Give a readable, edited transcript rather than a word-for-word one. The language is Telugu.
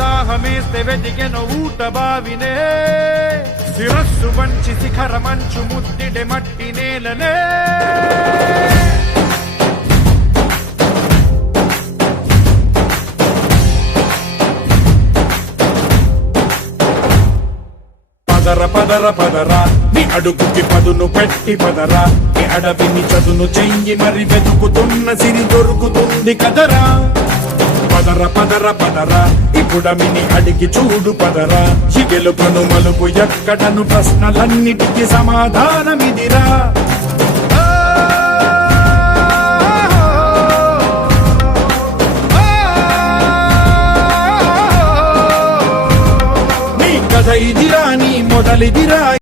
దాహమేస్తే వెతికెను ఊట బావినే శిరస్సు వంచి శిఖర మంచు ముద్దిడె మట్టి నేలనే పదర పదర పదరా నీ అడుగుకి పదును పెట్టి పదరా నీ అడవిని చదును చెయ్యి మరి వెతుకుతున్న సిరి దొరుకుతుంది కదరా పదర పదర పదరా ఇప్పుడమిని అడిగి చూడు పదరా ఈ గెలుపను మలుపు ఎక్కడను ప్రశ్నలన్నిటికీ సమాధానమిదిరా నీ కథ ఇదిరా నీ మొదలిదిరా